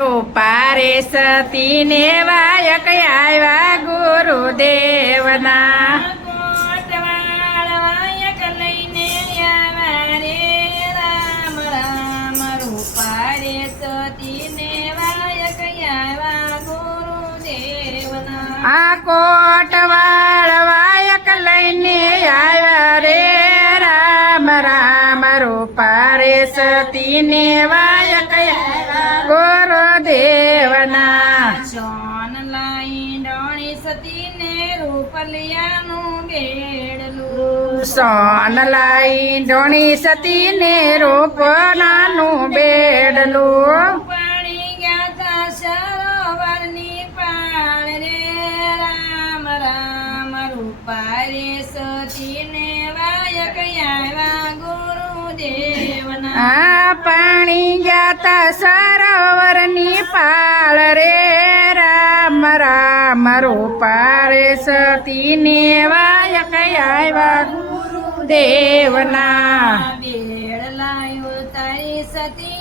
પારે સતી ને વાયક આવ્યા ગુરુદેવના કોટવાળ વાયક લઈને આવ્યા રે રામ રામ રૂપા રે સતી ને વાયક આવ્યા ગુરુદેવના આ કોટવાળ વાયક લઈને આવ્યા રે રામ રામ રૂપા રે સતી ને વાયક આવ્યા ગુરુદેવના સોન લાઈ ડોણી સતી ને રૂપલિયાનું બેડલું સોન લાઈ ઢોણી સતી ને રૂપનાનું બેડલું પાણી ગયા તા સરોવરની પાળ રે રામ રામ રૂપા રે સતી ને વાયક આવ્યા ગુરુદેવના આ પાણી જાતા સરોવરની પાળ રે રામ રામ રૂપા રે સતી ને વાયક આવ્યા ગુરુદેવના બેડ લાયો તારી સતી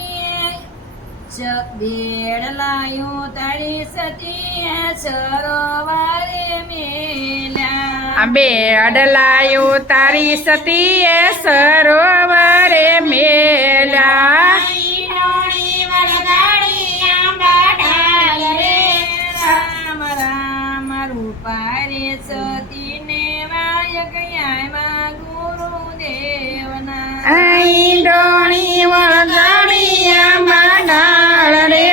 બેડ લાયો તારી સતી સરોવરે મેલ્યા બેડ લાયું તારી સતી એ સરોવરે મેલ્યા ડોળી વળગાડી આંબા ઢાળ રે રામ રામ રૂપા રે સતી ને વાયક આવ્યા ગુરુદેવના અહીં ડોણી વળગાડી આંબા ઢાળ રે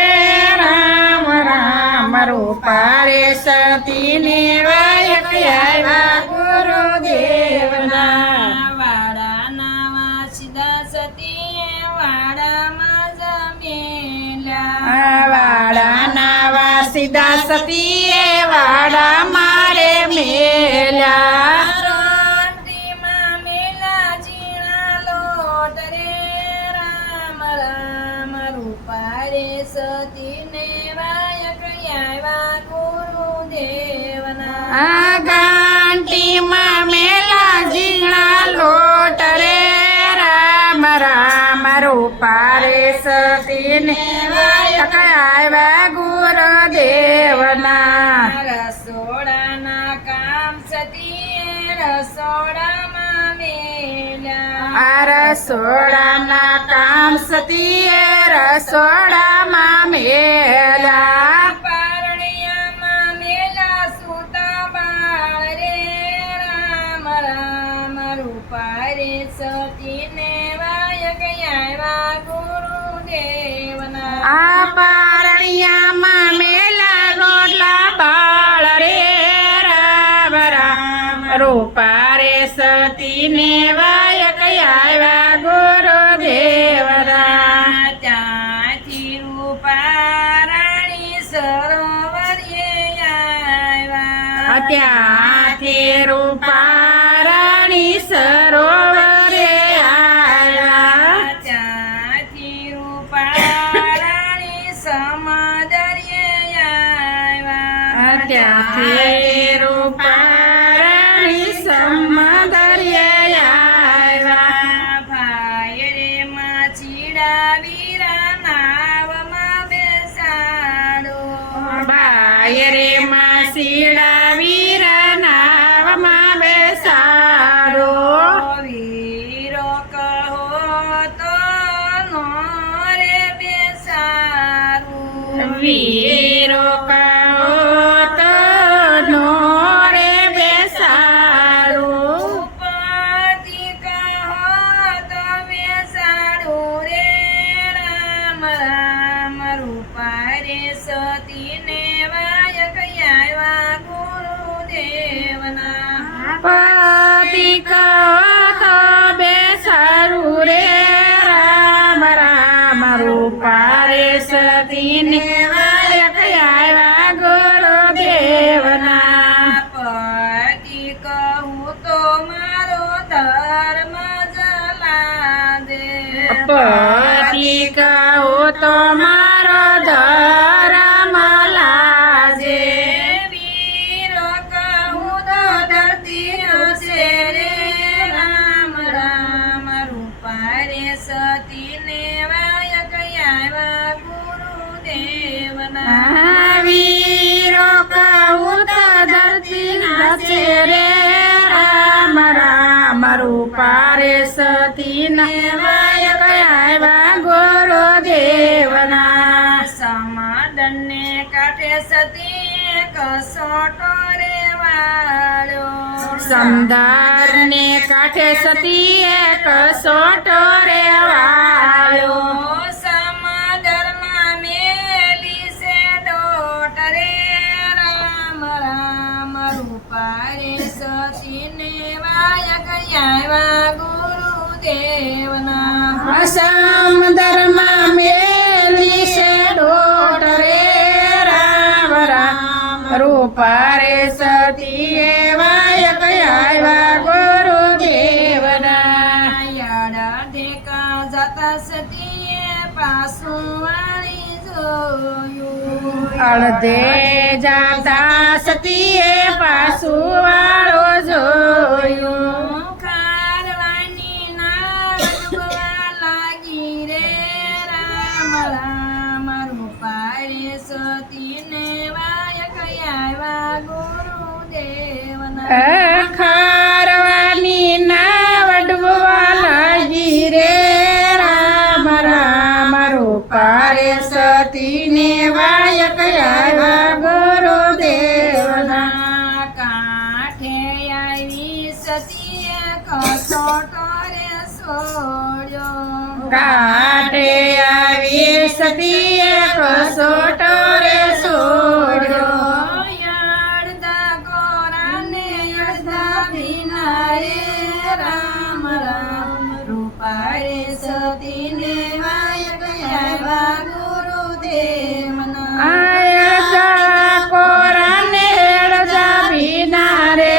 રામ રામ રૂપા રે સતી ને વાયક આવ્યા ગુરુદેવના વાડાના વાસીદા સતી વાડામાં જમેલા વાડાના વાસીદા સતી એ વાડા મારે મેલ્યા રોટીમાં મેલા ઝીણા લોટ રે રામ રામ રૂપા રે સતી ને વાયક આવ્યા ગુરુદેવના આ ગાંઠીમાં મેલા ઝીણા લોટ રે રામ રામ રૂપા રે સતી ને વાયક આવ્યા ગુરુદેવના રસોડાના કામ સતી રસોડામાં મેલ્યા આ રસોડાના કામ સતી એ રસોડામાં મેલ્યા પારણિયામાં મેલા સુતા બાળ રે રામ રામ રૂપા રે સતી ને વાયક આવ્યા ગુરુદેવના આ પારણિયામાં મેલા રોટલા બાળ રે રામ રામ રૂપા રે સતી ને વાયક આવ્યા ગુરુદેવના ત્યાંથી રૂપા રાણી સરોવરે આવ્યા ત્યાંથી રૂપા રાણી સરોવરે આવ્યા ત્યાંથી રૂપા રાણી સમદર્યે આવ્યા ત્યાંથી રૂપા રાણી સમદર્યે આવ્યા ભાઈ રે માછીડા વીરા નાવમાં બેસાડો ભાઈ રે માસીડા વીર નાવમાં બેસાડો વીરો કહો તો નો રે બેસારું વીરો કહો તો નો રે બેસાડો પતિ કહો તો બેસાડું રે રામ રામ રૂપા રે સતી ને વાયક આવ્યા ગુરુદેવના પતિ કહો તો બેસાડું રે રામ રામ રૂપા રે સતી ને વાયક આવ્યા ગુરુદેવના પતિ કહું તો મારો ધર્મ જલા દે પતિ કહો તો મારો ધર્મ લાજે વીરો કહું તો ધરતી હશે રે રામ રામ રૂપા રે સતી ને વાયક આવ્યા ગુરુદેવ દેવના વીરો કહું તો ધરતી રચે રે રામ રામ રૂપા રે સતી ને વાય કયા ગુરુ દેવના સમાદને કાંઠે સતી કસોટો રે વાળ્યો સમદાર ને કાંઠે સતી એક સોટો રે વાળ્યો સમાદરમાં મેલી છે દોટ રે રામ રામ રૂપા રે સતીને વાય કયા ગુરુદેવના સમદરમાં મેલી છે ડોટ રે રામ રામ રૂપા રે સતી વાય કયા ગુરુ દેવના યાડા ઢેકા જતા સતીએ પાછું વાળી જોયું અડધે જાતા સતીએ પાછું વાળો જોયું ખારવાની ના ડૂબવા લાગી રે રામ રામ રૂપા રે સતીને વાય કયા ગુરુદેવના ખારવાની નાવ ડૂબવા લાગી રે રામ રામ રૂપા રે સતીને વાય કયા ગુરુ દેવના કાંઠે આવી સતીએ કસોટો રે છોડ્યો કાંઠે આવી સતીએ કસોટો રે છોડ્યો અડધા કોરાને અડધા ભીના રે રામ રામ રૂપા રે સતીને વાય કયા ગુરુદેવના આયા કોરાને અડધા ભીના રે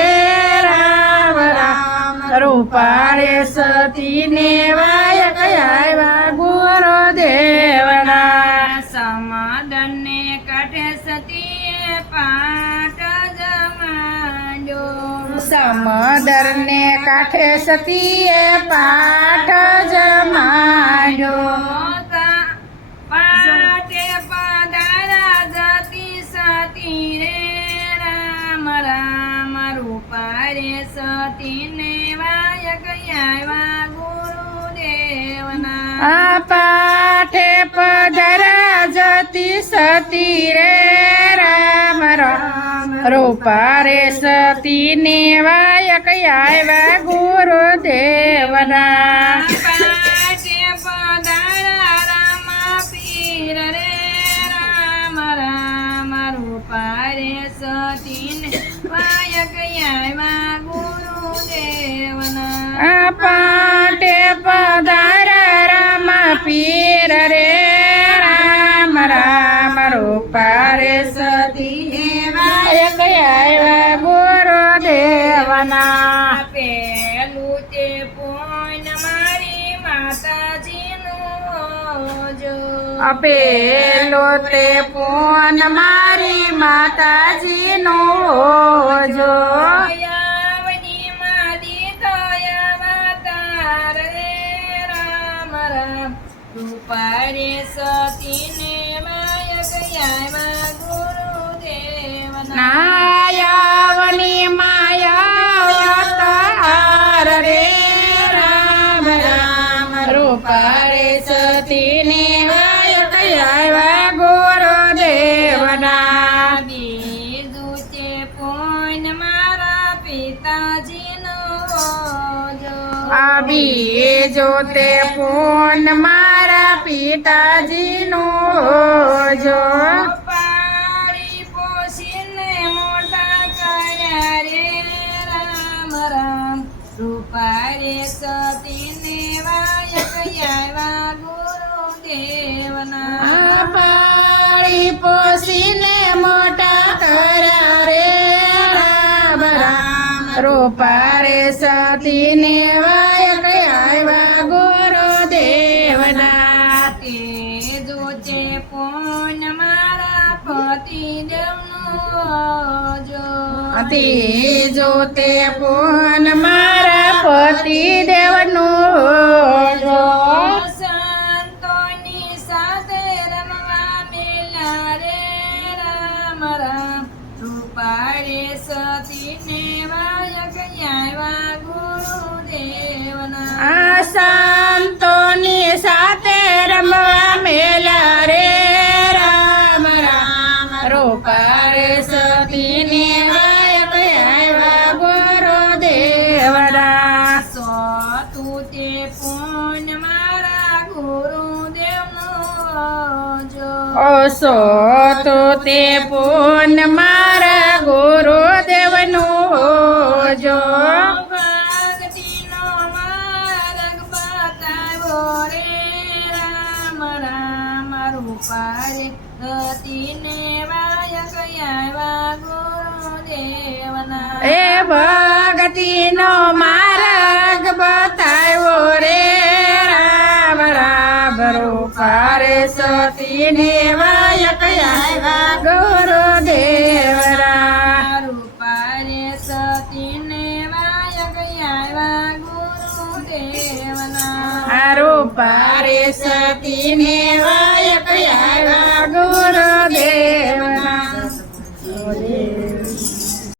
રામ રામ રૂપા રે સતીને વાય કયા ગુરુ દેવના સમાદને કાંઠે સતીએ પાટ જમાડ્યો સમદર ને કાંઠે સતીએ પાઠ જમાડ્યો પાટે પધારા જતી સતી રે રામ રામ રૂપા રે સતીને વાય કયા ગુરુદેવના આ પાઠે પધરા જતી સતી રે રામ રામ રૂપા રે સતીને વાય કયા ગુરુ દેવના પાટે પધારા રામ પીર રે રામ રામ રૂપા રે સતીને વાય કયા ગુરુદેવના આ પાટે પધારા રામ પીર રે રામ રામ રૂપા રે સતીને વાય કયા ગુરુ દેવના પેલું તે પોઈન મારી માતાજીનું જો અપેલો તે પોન મારી માતાજીનો જો યાવની માદી થયા તાર રે રામ રામ રૂપા રે સતીને વાય કયા ગુરુદેવના નાયાવની માયા તાર રે રામ રામ રૂપા રે સતીને વાય કયા ગુરુ દેવના બીજું તે પોઈન મારા પિતાજીનો જો આ બીજો તે પોન મારા પિતાજીનો જો પાળી પોષીને મોટા કર્યા રે રામ રામ રૂપા રે સતીને વાય કયા ગુરુદેવના આ પાળી પોસીને મોટા કર્યા રે રામ રામ રૂપા રે સતીને વાય કયા ગુરુ દેવના તે જો તે પોન મારા પતિ દેવનો જો ત્રીજો તે પોન મારા પતિ દેવનો જો સંતોની સાથે રમવા મેલા રે આ સંતોની સાથે રમવા મેલા રે રામ રામ રૂપા રે સતીને વાયક આવ્યા ગુરુદેવના તું તે પૂન મારા ગુરુદેવનો જો ઓસો તો તે પૂન મારા ગુરુદેવનું જો ભક્તિનો માર્ગ બતાવ્યો રે રામ રામ રૂપા રે સતીને વાયક આવ્યા ગુરુદેવના એ ભગતિનો માર્ગ બતાવ્યો રે રામ રામ રૂપા રે સતીને વાયક આવ્યા ગુરુદેવના રૂપા રે સતીને વાયક આવ્યા ગુરુદેવના રૂપા રે સતીને વાયક